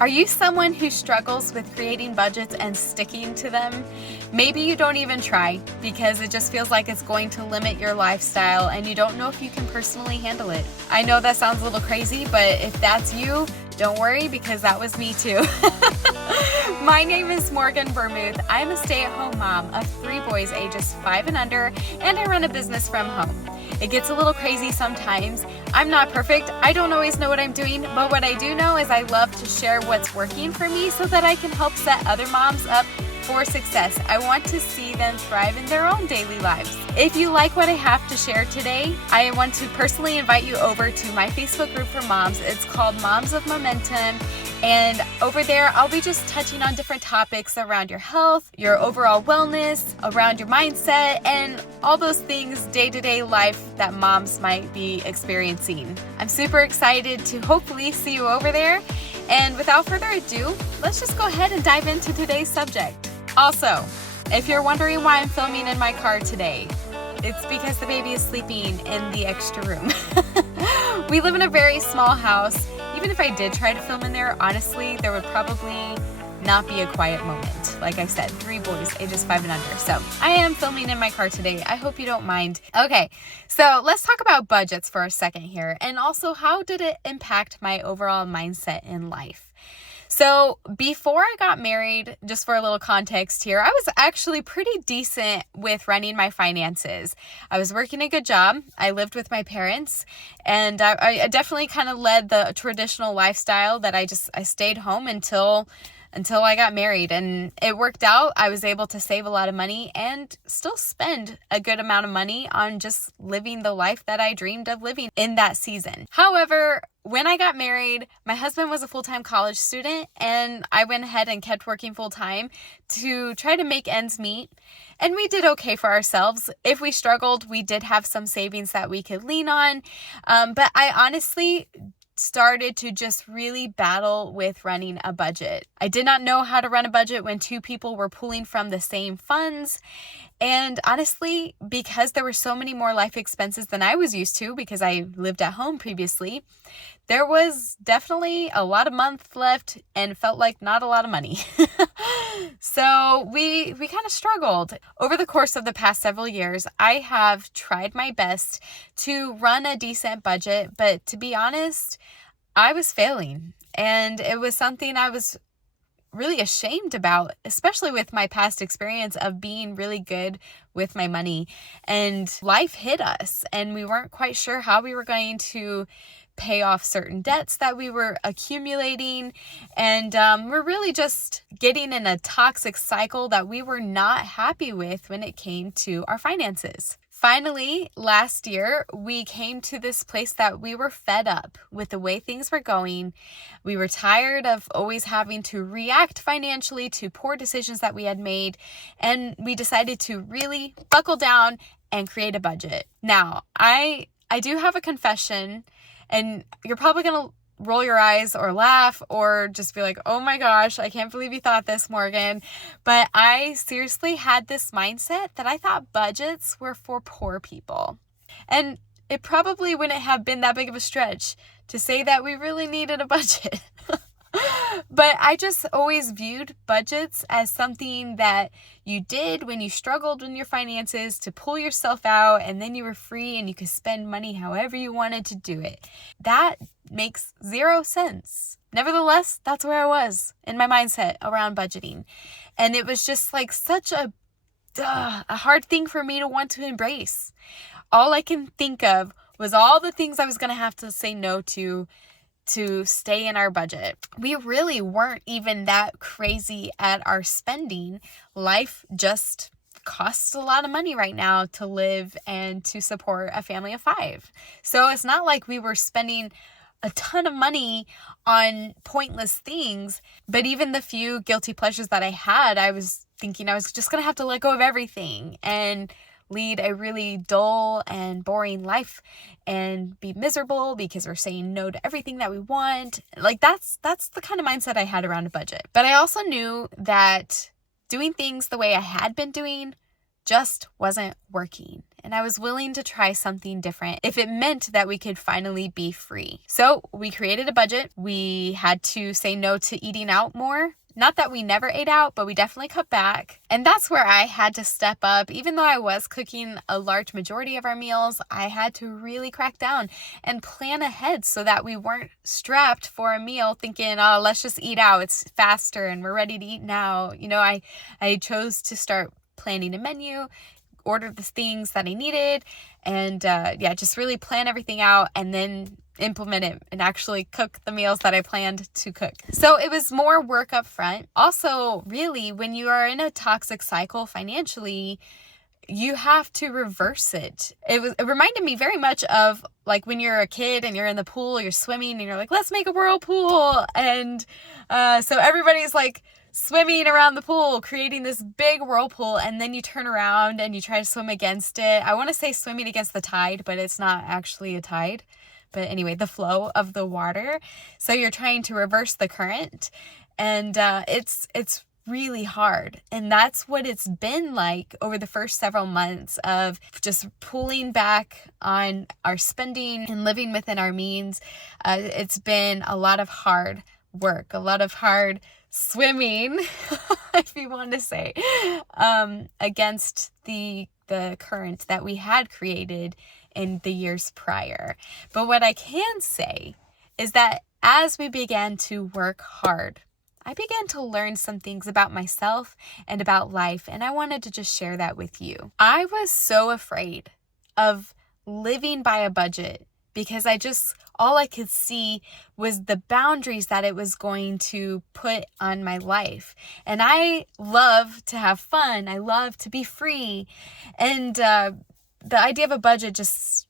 Are you someone who struggles with creating budgets and sticking to them? Maybe you don't even try because it just feels like it's going to limit your lifestyle and you don't know if you can personally handle it. I know that sounds a little crazy, but if that's you, don't worry because that was me too. My name is Morgan Vermouth. I'm a stay-at-home mom of 3 boys ages 5 and under, and I run a business from home. It gets a little crazy sometimes. I'm not perfect. I don't always know what I'm doing, but what I do know is I love to share what's working for me so that I can help set other moms up for success. I want to see them thrive in their own daily lives. If you like what I have to share today, I want to personally invite you over to my Facebook group for moms. It's called Moms of Momentum. And over there, I'll be just touching on different topics around your health, your overall wellness, around your mindset, and all those things day-to-day life that moms might be experiencing. I'm super excited to hopefully see you over there. And without further ado, let's just go ahead and dive into today's subject. Also, if you're wondering why I'm filming in my car today, it's because the baby is sleeping in the extra room. We live in a very small house. Even if I did try to film in there, honestly, there would probably not be a quiet moment. Like I said, 3 boys, ages 5 and under. So I am filming in my car today. I hope you don't mind. Okay, so let's talk about budgets for a second here. And also, how did it impact my overall mindset in life? So before I got married, just for a little context here, I was actually pretty decent with running my finances. I was working a good job. I lived with my parents, and I definitely kind of led the traditional lifestyle that I stayed home until I got married, and it worked out. I was able to save a lot of money and still spend a good amount of money on just living the life that I dreamed of living in that season. However, when I got married, my husband was a full-time college student, and I went ahead and kept working full-time to try to make ends meet. And we did okay for ourselves. If we struggled, we did have some savings that we could lean on. But I honestly started to just really battle with running a budget. I did not know how to run a budget when 2 people were pulling from the same funds. And honestly, because there were so many more life expenses than I was used to because I lived at home previously, there was definitely a lot of month left and felt like not a lot of money. So we kind of struggled. Over the course of the past several years, I have tried my best to run a decent budget, but to be honest, I was failing. And it was something I was really ashamed about, especially with my past experience of being really good with my money. And life hit us, and we weren't quite sure how we were going to pay off certain debts that we were accumulating. And we're really just getting in a toxic cycle that we were not happy with when it came to our finances. Finally, last year, we came to this place that we were fed up with the way things were going. We were tired of always having to react financially to poor decisions that we had made, and we decided to really buckle down and create a budget. Now, I do have a confession, and you're probably going to roll your eyes or laugh or just be like, oh my gosh, I can't believe you thought this, Morgan. But I seriously had this mindset that I thought budgets were for poor people. And it probably wouldn't have been that big of a stretch to say that we really needed a budget. But I just always viewed budgets as something that you did when you struggled in your finances to pull yourself out, and then you were free and you could spend money however you wanted to do it. That makes 0 sense. Nevertheless, that's where I was in my mindset around budgeting. And it was just like such a hard thing for me to want to embrace. All I can think of was all the things I was going to have to say no to stay in our budget. We really weren't even that crazy at our spending. Life just costs a lot of money right now to live and to support a family of 5. So it's not like we were spending a ton of money on pointless things, but even the few guilty pleasures that I had, I was thinking I was just going to have to let go of everything and lead a really dull and boring life and be miserable because we're saying no to everything that we want. Like that's the kind of mindset I had around a budget. But I also knew that doing things the way I had been doing just wasn't working. and I was willing to try something different if it meant that we could finally be free. So we created a budget. We had to say no to eating out more. Not that we never ate out, but we definitely cut back. And that's where I had to step up. Even though I was cooking a large majority of our meals, I had to really crack down and plan ahead so that we weren't strapped for a meal thinking, oh, let's just eat out. It's faster and we're ready to eat now. I chose to start planning a menu, order the things that I needed, and just really plan everything out and then implement it and actually cook the meals that I planned to cook. So it was more work up front. Also, really, when you are in a toxic cycle financially, you have to reverse it. It reminded me very much of like when you're a kid and you're in the pool, you're swimming and you're like, let's make a whirlpool. And so everybody's like swimming around the pool, creating this big whirlpool, and then you turn around and you try to swim against it. I want to say swimming against the tide, but it's not actually a tide. But anyway, the flow of the water. So you're trying to reverse the current, and it's really hard. And that's what it's been like over the first several months of just pulling back on our spending and living within our means. It's been a lot of hard work, a lot of hard swimming, if you want to say, against the current that we had created in the years prior. But what I can say is that as we began to work hard, I began to learn some things about myself and about life, and I wanted to just share that with you. I was so afraid of living by a budget because all I could see was the boundaries that it was going to put on my life. And I love to have fun. I love to be free. And the idea of a budget just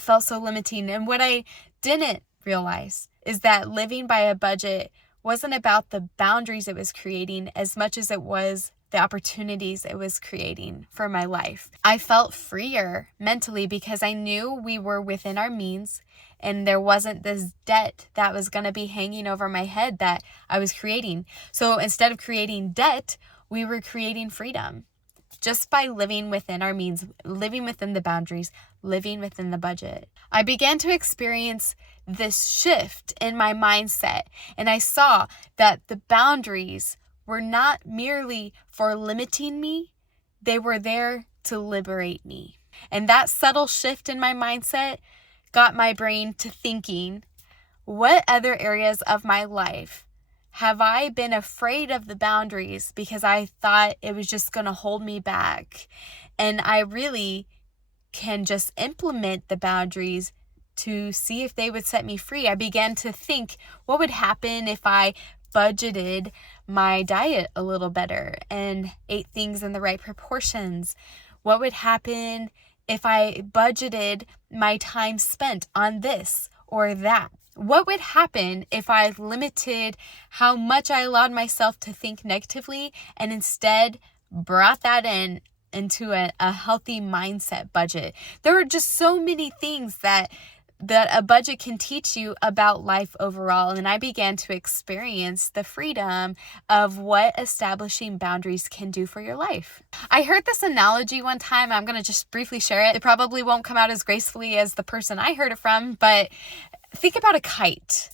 felt so limiting. And what I didn't realize is that living by a budget wasn't about the boundaries it was creating as much as it was the opportunities it was creating for my life. I felt freer mentally because I knew we were within our means and there wasn't this debt that was going to be hanging over my head that I was creating. So instead of creating debt, we were creating freedom. Just by living within our means, living within the boundaries, living within the budget. I began to experience this shift in my mindset, and I saw that the boundaries were not merely for limiting me, they were there to liberate me. And that subtle shift in my mindset got my brain to thinking, what other areas of my life have I been afraid of the boundaries because I thought it was just going to hold me back? And I really can just implement the boundaries to see if they would set me free. I began to think, what would happen if I budgeted my diet a little better and ate things in the right proportions? What would happen if I budgeted my time spent on this or that? What would happen if I limited how much I allowed myself to think negatively and instead brought that into a healthy mindset budget? There are just so many things that a budget can teach you about life overall. And I began to experience the freedom of what establishing boundaries can do for your life. I heard this analogy one time. I'm going to just briefly share it. It probably won't come out as gracefully as the person I heard it from, but think about a kite.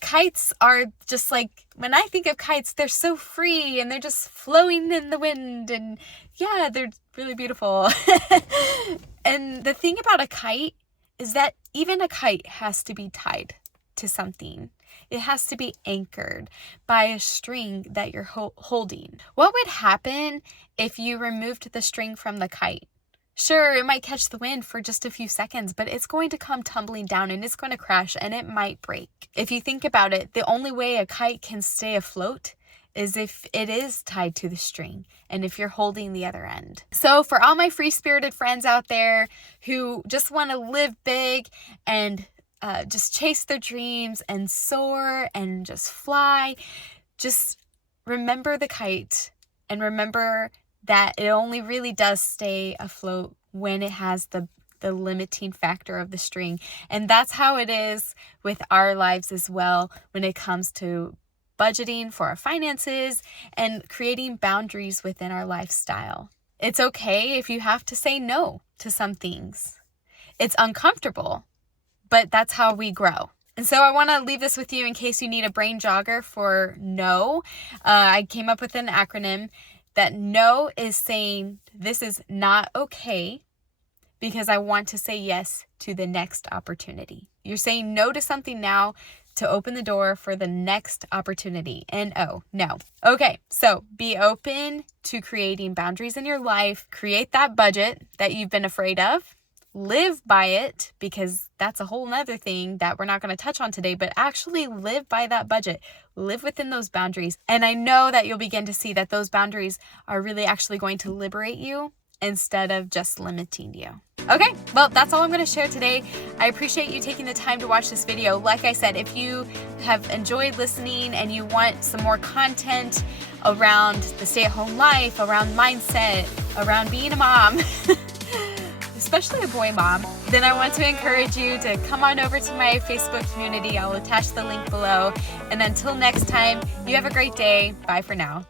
Kites are just like, when I think of kites, they're so free and they're just flowing in the wind, and yeah, they're really beautiful. And the thing about a kite is that even a kite has to be tied to something. It has to be anchored by a string that you're holding. What would happen if you removed the string from the kite? Sure, it might catch the wind for just a few seconds, but it's going to come tumbling down and it's going to crash and it might break. If you think about it, the only way a kite can stay afloat is if it is tied to the string and if you're holding the other end. So for all my free-spirited friends out there who just want to live big and just chase their dreams and soar and just fly, just remember the kite and remember that it only really does stay afloat when it has the limiting factor of the string. And that's how it is with our lives as well when it comes to budgeting for our finances and creating boundaries within our lifestyle. It's okay if you have to say no to some things. It's uncomfortable, but that's how we grow. And so I want to leave this with you in case you need a brain jogger for no. I came up with an acronym that no is saying this is not okay because I want to say yes to the next opportunity. You're saying no to something now to open the door for the next opportunity. N-O, no. Okay, so be open to creating boundaries in your life. Create that budget that you've been afraid of. Live by it, because that's a whole nother thing that we're not going to touch on today, but actually live by that budget. Live within those boundaries. And I know that you'll begin to see that those boundaries are really actually going to liberate you instead of just limiting you. Okay, well, that's all I'm going to share today. I appreciate you taking the time to watch this video. Like I said, if you have enjoyed listening and you want some more content around the stay-at-home life, around mindset, around being a mom, especially a boy mom, then I want to encourage you to come on over to my Facebook community. I'll attach the link below. And until next time, you have a great day. Bye for now.